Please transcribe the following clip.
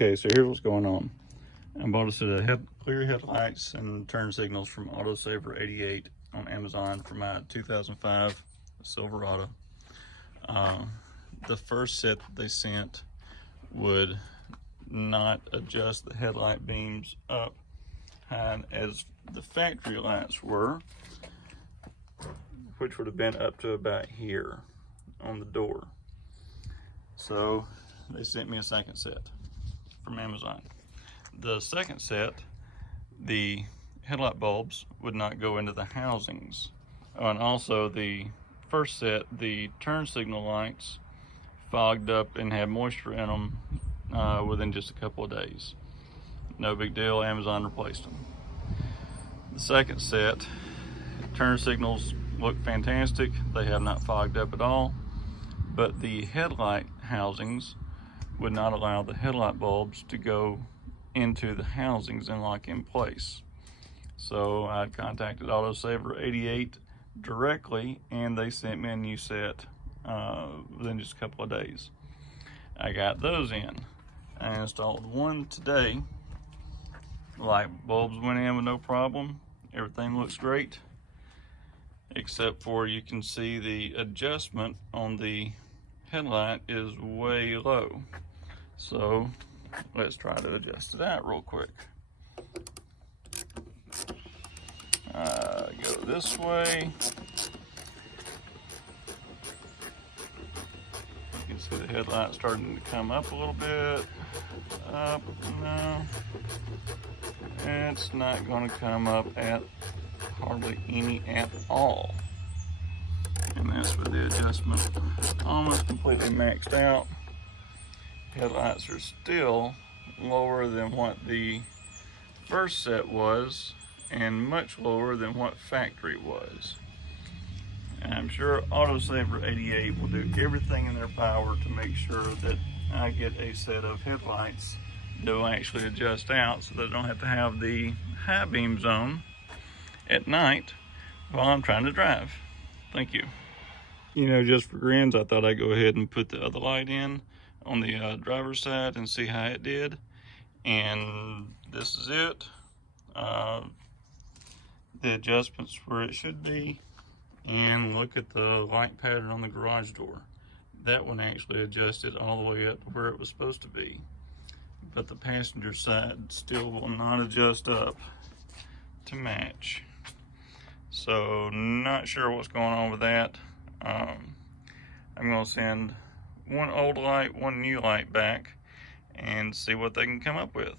Okay, so here's what's going on. I bought a set of clear headlights and turn signals from Autosaver88 on Amazon for my 2005 Silverado. The first set that they sent would not adjust the headlight beams up high as the factory lights were, which would have been up to about here on the door. So they sent me a second set from Amazon. The second set, the headlight bulbs would not go into the housings. And also the first set, the turn signal lights fogged up and had moisture in them within just a couple of days. No big deal, Amazon replaced them. The second set, turn signals look fantastic. They have not fogged up at all, but the headlight housings would not allow the headlight bulbs to go into the housings and lock in place. So I contacted Autosaver88 directly, and they sent me a new set within just a couple of days. I got those in. I installed one today. Light bulbs went in with no problem. Everything looks great, except for you can see the adjustment on the headlight is way low. So let's try to adjust it out real quick. Go this way. You can see the headlight starting to come up a little bit. Up, no. It's not going to come up at hardly any at all. And that's with the adjustment almost completely maxed out. Headlights are still lower than what the first set was, and much lower than what factory was. And I'm sure Autosaver88 will do everything in their power to make sure that I get a set of headlights that will actually adjust out so that I don't have to have the high beams on at night while I'm trying to drive. Thank you. You know, just for grins, I thought I'd go ahead and put the other light in on the driver's side and see how it did. And this is it. The adjustments where it should be. And look at the light pattern on the garage door. That one actually adjusted all the way up to where it was supposed to be. But the passenger side still will not adjust up to match. So not sure what's going on with that. I'm going to send one old light, one new light back and see what they can come up with.